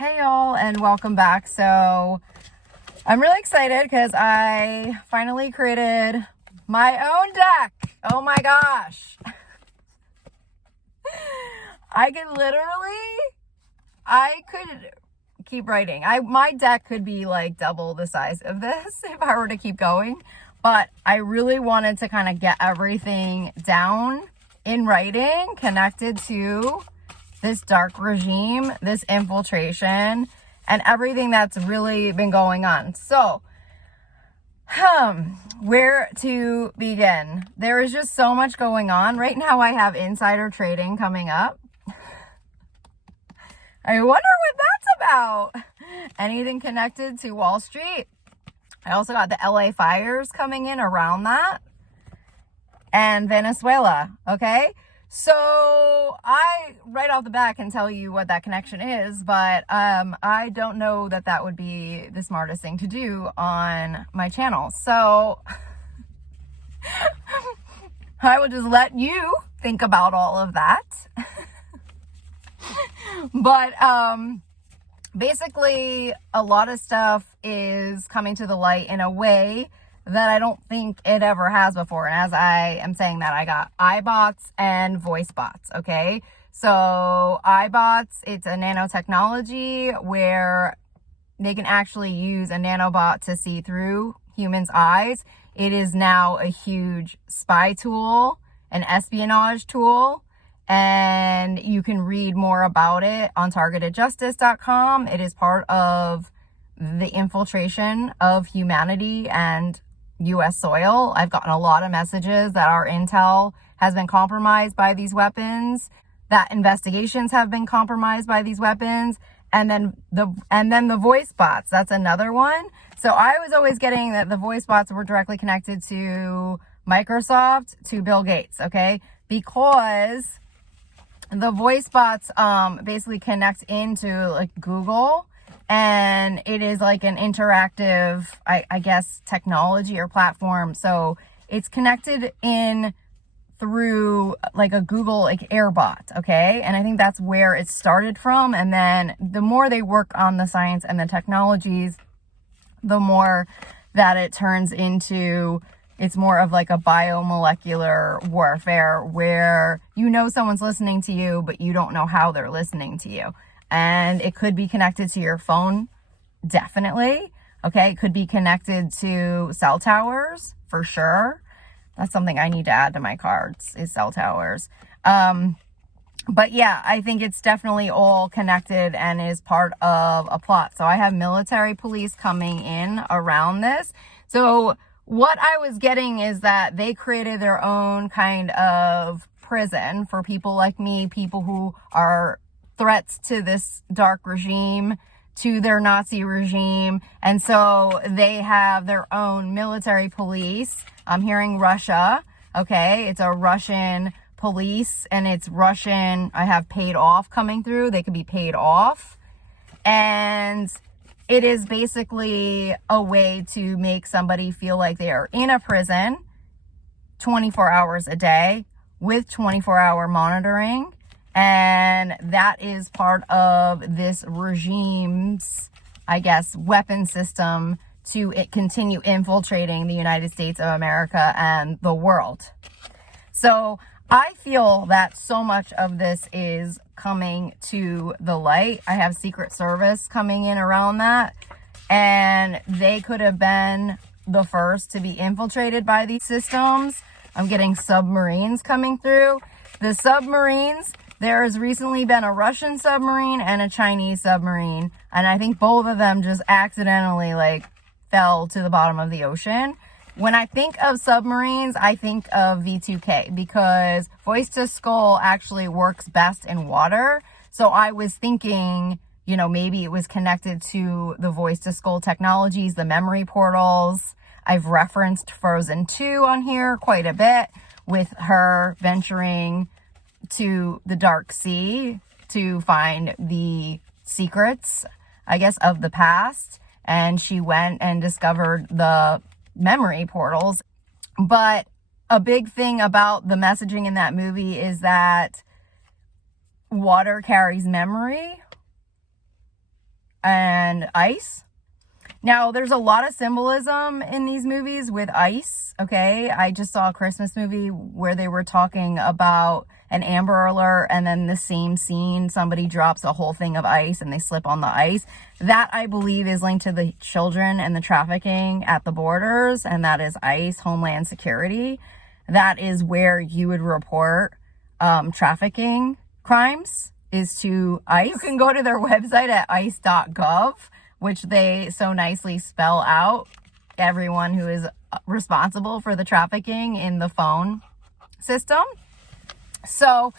Hey y'all, and welcome back. So I'm really excited because I finally created my own deck. Oh my gosh. I could keep writing. My deck could be like double the size of this if I were to keep going, but I really wanted to kind of get everything down in writing connected to this dark regime, this infiltration, and everything that's really been going on. So, where to begin? There is just so much going on. Right now I have insider trading coming up. I wonder what that's about. Anything connected to Wall Street? I also got the LA fires coming in around that. And Venezuela, okay? So I, right off the bat, can tell you what that connection is, but I don't know that that would be the smartest thing to do on my channel. So I will just let you think about all of that. But basically, a lot of stuff is coming to the light in a way that I don't think it ever has before. And as I am saying that, I got iBots and voice bots, okay? So iBots, it's a nanotechnology where they can actually use a nanobot to see through humans' eyes. It is now a huge spy tool, an espionage tool, and you can read more about it on targetedjustice.com. It is part of the infiltration of humanity and U.S. soil. I've gotten a lot of messages that our intel has been compromised by these weapons, that investigations have been compromised by these weapons, and then the voice bots. That's another one. So I was always getting that the voice bots were directly connected to Microsoft, to Bill Gates, okay? Because the voice bots basically connect into like Google, and it is like an interactive, I guess, technology or platform. So it's connected in through like a Google like AirBot, okay? And I think that's where it started from. And then the more they work on the science and the technologies, the more that it turns into, it's more of like a biomolecular warfare where you know someone's listening to you, but you don't know how they're listening to you. And it could be connected to your phone, definitely. Okay, it could be connected to cell towers, for sure. That's something I need to add to my cards, is cell towers. But yeah, I think it's definitely all connected and is part of a plot. So I have military police coming in around this. So what I was getting is that they created their own kind of prison for people like me, people who are threats to this dark regime, to their Nazi regime. And so they have their own military police. I'm hearing Russia. Okay. It's a Russian police, and it's Russian. I have paid off coming through. They could be paid off. And it is basically a way to make somebody feel like they are in a prison 24 hours a day with 24-hour monitoring. And that is part of this regime's, I guess, weapon system to continue infiltrating the United States of America and the world. So I feel that so much of this is coming to the light. I have Secret Service coming in around that, and they could have been the first to be infiltrated by these systems. I'm getting submarines coming through. The submarines, there has recently been a Russian submarine and a Chinese submarine, and I think both of them just accidentally like fell to the bottom of the ocean. When I think of submarines, I think of V2K, because voice to skull actually works best in water. So I was thinking, you know, maybe it was connected to the voice to skull technologies, the memory portals. I've referenced Frozen 2 on here quite a bit, with her venturing to the dark sea to find the secrets, I guess, of the past. And she went and discovered the memory portals. But a big thing about the messaging in that movie is that water carries memory. and ice. Now, there's a lot of symbolism in these movies with ice, okay? I just saw a Christmas movie where they were talking about an Amber Alert, and then the same scene, somebody drops a whole thing of ice and they slip on the ice. That, I believe, is linked to the children and the trafficking at the borders, and that is ICE, Homeland Security. That is where you would report trafficking crimes, is to ICE. You can go to their website at ice.gov, which they so nicely spell out everyone who is responsible for the trafficking in the phone system. So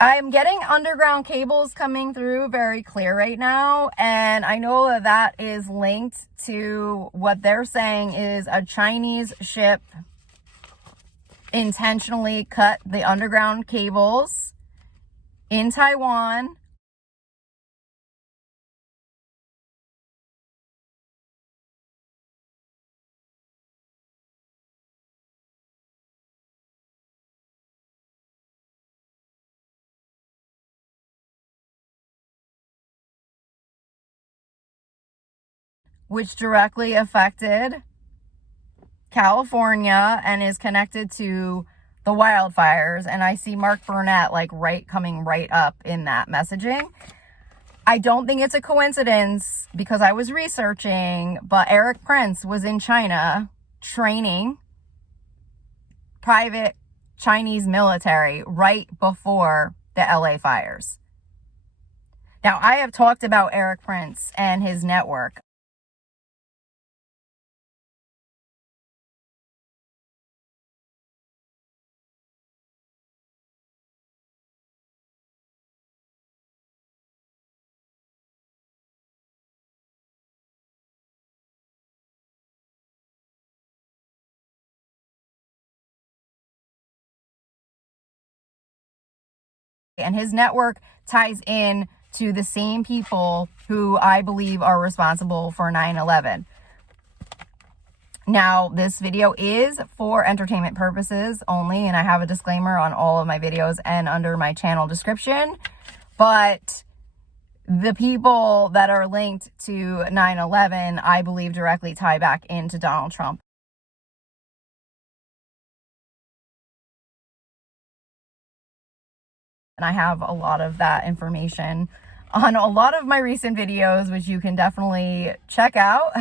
I'm getting underground cables coming through very clear right now. And I know that that is linked to what they're saying is a Chinese ship intentionally cut the underground cables in Taiwan, which directly affected California and is connected to the wildfires. And I see Mark Burnett coming right up in that messaging. I don't think it's a coincidence because I was researching, but Erik Prince was in China training private Chinese military right before the LA fires. Now, I have talked about Erik Prince and his network. And his network ties in to the same people who I believe are responsible for 9/11. Now, this video is for entertainment purposes only, and I have a disclaimer on all of my videos and under my channel description. But the people that are linked to 9/11, I believe, directly tie back into Donald Trump. And I have a lot of that information on a lot of my recent videos, which you can definitely check out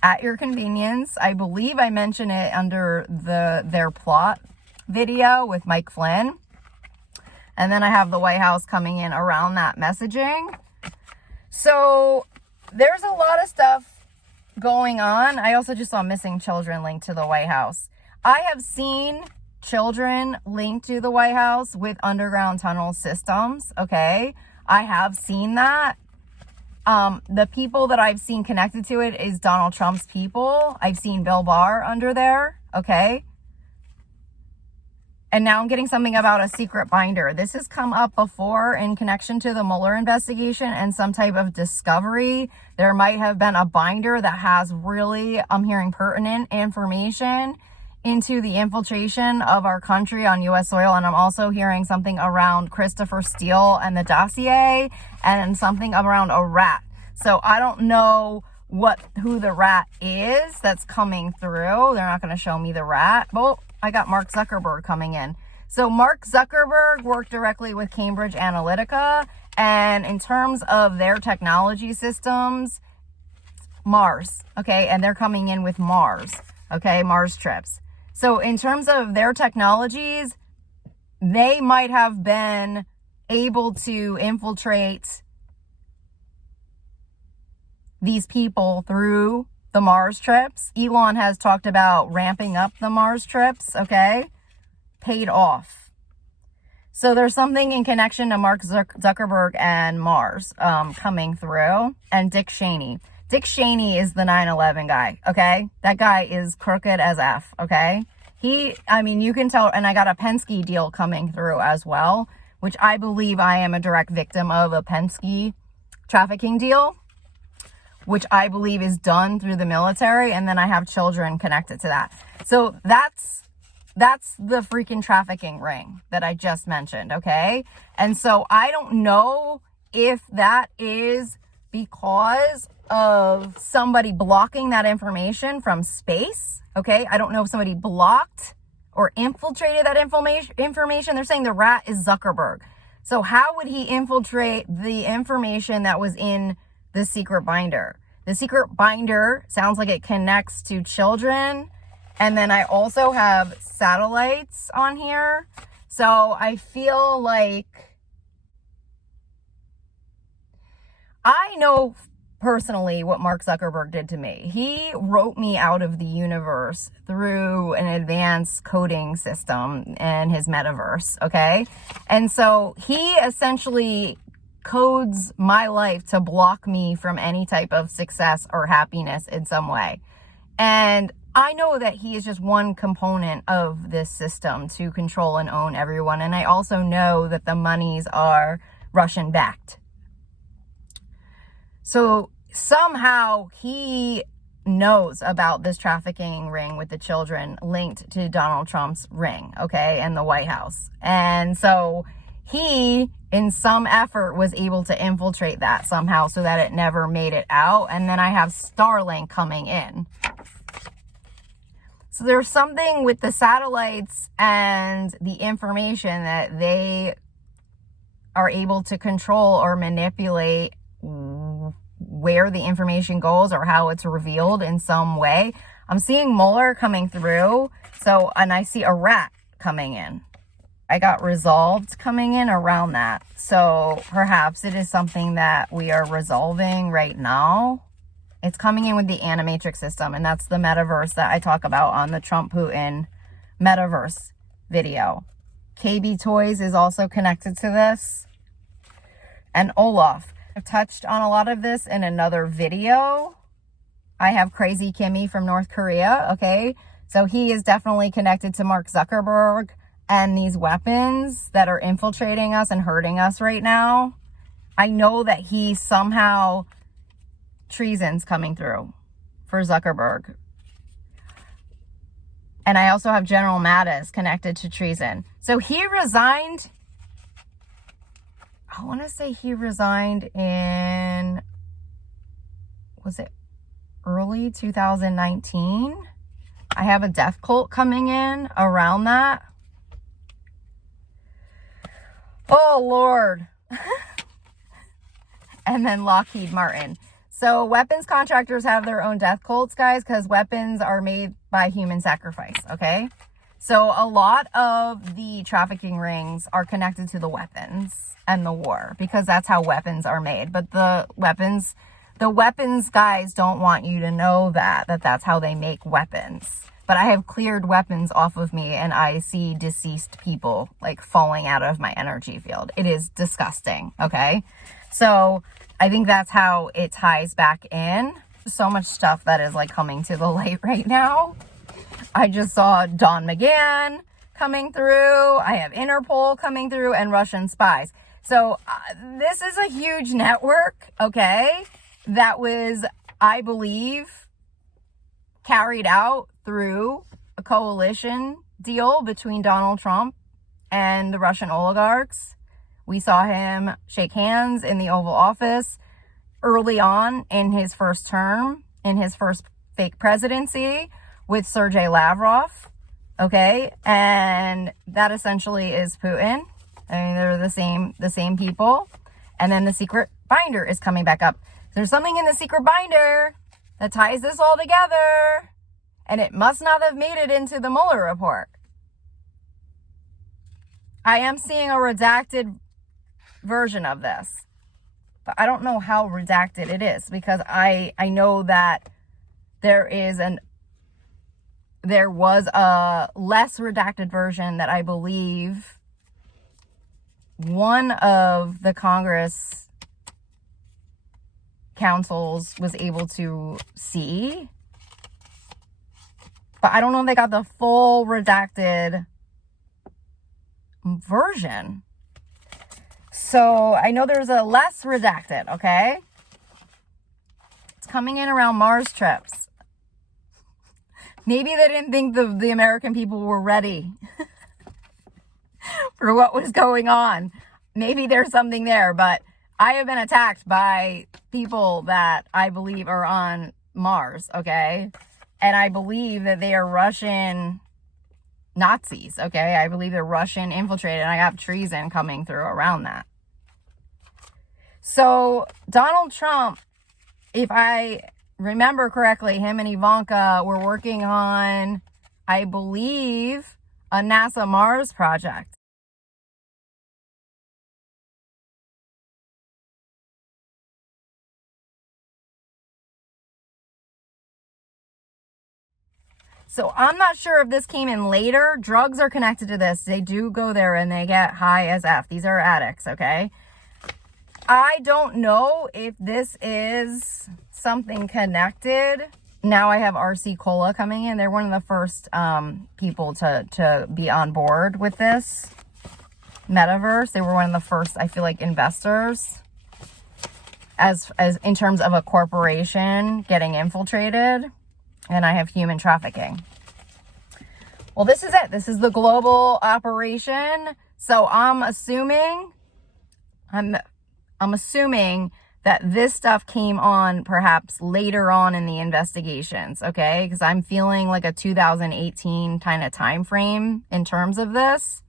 at your convenience. I believe I mentioned it under their plot video with Mike Flynn. And then I have the White House coming in around that messaging. So there's a lot of stuff going on. I also just saw missing children linked to the White House. I have seen children linked to the White House with underground tunnel systems, okay? I have seen that. The people that I've seen connected to it is Donald Trump's people. I've seen Bill Barr under there, okay? And now I'm getting something about a secret binder. This has come up before in connection to the Mueller investigation and some type of discovery. There might have been a binder that has really, I'm hearing, pertinent information into the infiltration of our country on U.S. soil. And I'm also hearing something around Christopher Steele and the dossier, and something around a rat. So I don't know who the rat is that's coming through. They're not going to show me the rat. But I got Mark Zuckerberg coming in. So Mark Zuckerberg worked directly with Cambridge Analytica. And in terms of their technology systems, Mars, okay? And they're coming in with Mars, okay? Mars trips. So in terms of their technologies, they might have been able to infiltrate these people through the Mars trips. Elon has talked about ramping up the Mars trips, okay? Paid off. So there's something in connection to Mark Zuckerberg and Mars coming through, and Dick Cheney. Dick Cheney is the 9/11 guy, okay? That guy is crooked as F, okay? You can tell, and I got a Penske deal coming through as well, which I believe I am a direct victim of a Penske trafficking deal, which I believe is done through the military, and then I have children connected to that. So that's the freaking trafficking ring that I just mentioned, okay? And so I don't know if that is because of somebody blocking that information from space. Okay, I don't know if somebody blocked or infiltrated that information. They're saying the rat is Zuckerberg. So how would he infiltrate the information that was in the secret binder? The secret binder sounds like it connects to children. And then I also have satellites on here. So I feel like I know personally what Mark Zuckerberg did to me. He wrote me out of the universe through an advanced coding system in his metaverse, okay? And so he essentially codes my life to block me from any type of success or happiness in some way. And I know that he is just one component of this system to control and own everyone. And I also know that the monies are Russian backed. So somehow he knows about this trafficking ring with the children linked to Donald Trump's ring, okay, and the White House. And so he, in some effort, was able to infiltrate that somehow so that it never made it out. And then I have Starlink coming in. So there's something with the satellites and the information that they are able to control or manipulate where the information goes or how it's revealed in some way. I'm seeing Mueller coming through. So, and I see a rat coming in. I got resolved coming in around that. So perhaps it is something that we are resolving right now. It's coming in with the animatrix system, and that's the metaverse that I talk about on the Trump Putin metaverse video. KB Toys is also connected to this. And Olaf. I've touched on a lot of this in another video. I have Crazy Kimmy from North Korea, okay? So he is definitely connected to Mark Zuckerberg and these weapons that are infiltrating us and hurting us right now. I know that he somehow treason's coming through for Zuckerberg. And I also have General Mattis connected to treason. So he resigned, I want to say he resigned in, was it early 2019? I have a death cult coming in around that. Oh, Lord. And then Lockheed Martin. So weapons contractors have their own death cults, guys, because weapons are made by human sacrifice, okay? So a lot of the trafficking rings are connected to the weapons and the war because that's how weapons are made. But the weapons guys don't want you to know that that's how they make weapons. But I have cleared weapons off of me and I see deceased people like falling out of my energy field. It is disgusting, okay? So I think that's how it ties back in. So much stuff that is like coming to the light right now. I just saw Don McGahn coming through. I have Interpol coming through and Russian spies. So this is a huge network, okay, that was, I believe, carried out through a coalition deal between Donald Trump and the Russian oligarchs. We saw him shake hands in the Oval Office early on in his first term, in his first fake presidency with Sergei Lavrov, okay? And that essentially is Putin. I mean, they're the same people. And then the secret binder is coming back up. There's something in the secret binder that ties this all together, and it must not have made it into the Mueller report. I am seeing a redacted version of this, but I don't know how redacted it is because I know that there was a less redacted version that I believe one of the Congress councils was able to see, but I don't know if they got the full redacted version. So I know there's a less redacted, okay? It's coming in around Mars trips. Maybe they didn't think the American people were ready for what was going on. Maybe there's something there, but I have been attacked by people that I believe are on Mars, okay? And I believe that they are Russian Nazis, okay? I believe they're Russian infiltrated, and I got treason coming through around that. So Donald Trump, if I remember correctly, him and Ivanka were working on, I believe, a NASA Mars project. So I'm not sure if this came in later. Drugs are connected to this. They do go there and they get high as F. These are addicts, okay? I don't know if this is something connected. Now I have RC Cola coming in. They're one of the first people to be on board with this metaverse. They were one of the first, I feel like, investors as in terms of a corporation getting infiltrated. And I have human trafficking. Well, this is it. This is the global operation. So I'm assuming that this stuff came on perhaps later on in the investigations, okay? Because I'm feeling like a 2018 kind of time frame in terms of this.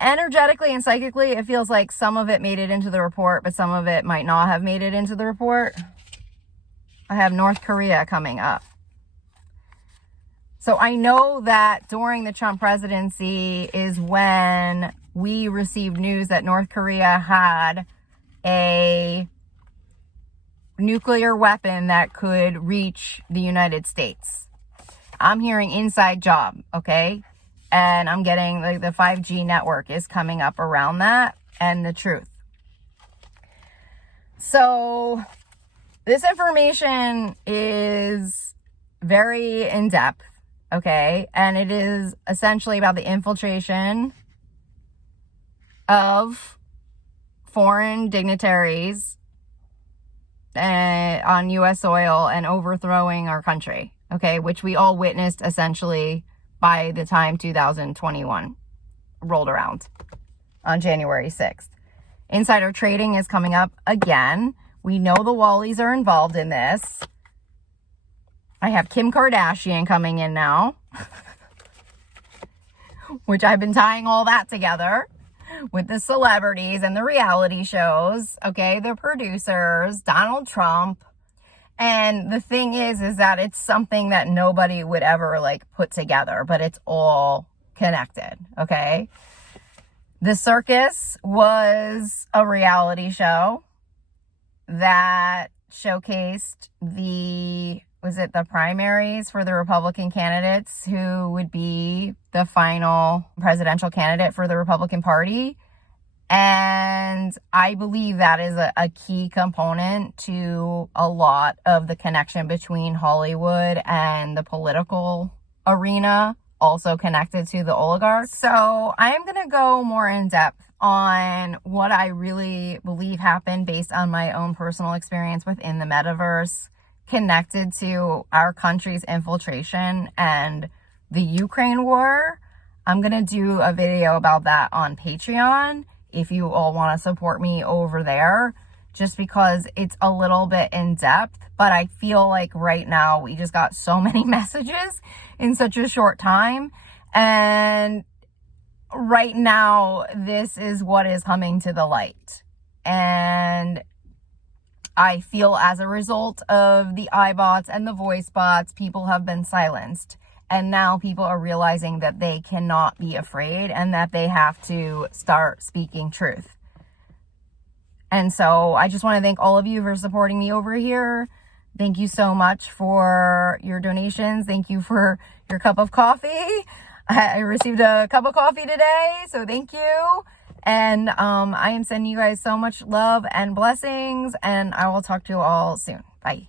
Energetically and psychically, it feels like some of it made it into the report, but some of it might not have made it into the report. I have North Korea coming up. So I know that during the Trump presidency is when we received news that North Korea had a nuclear weapon that could reach the United States. I'm hearing inside job, okay? And I'm getting like the 5G network is coming up around that and the truth. So this information is very in-depth, okay? And it is essentially about the infiltration of foreign dignitaries on U.S. soil and overthrowing our country, okay? Which we all witnessed essentially by the time 2021 rolled around on January 6th. Insider trading is coming up again. We know the Wallies are involved in this. I have Kim Kardashian coming in now, which I've been tying all that together with the celebrities and the reality shows, okay, the producers, Donald Trump. And the thing is that it's something that nobody would ever like put together, but it's all connected, okay? The circus was a reality show that showcased the primaries for the Republican candidates who would be the final presidential candidate for the Republican Party. And I believe that is a key component to a lot of the connection between Hollywood and the political arena, also connected to the oligarchs. So I am going to go more in depth on what I really believe happened based on my own personal experience within the metaverse, connected to our country's infiltration and the Ukraine war. I'm going to do a video about that on Patreon if you all want to support me over there, just because it's a little bit in depth. But I feel like right now we just got so many messages in such a short time. And right now, this is what is coming to the light. And I feel as a result of the iBots and the voice bots, people have been silenced. And now people are realizing that they cannot be afraid and that they have to start speaking truth. And so I just want to thank all of you for supporting me over here. Thank you so much for your donations. Thank you for your cup of coffee. I received a cup of coffee today, so thank you. And I am sending you guys so much love and blessings, and I will talk to you all soon. Bye.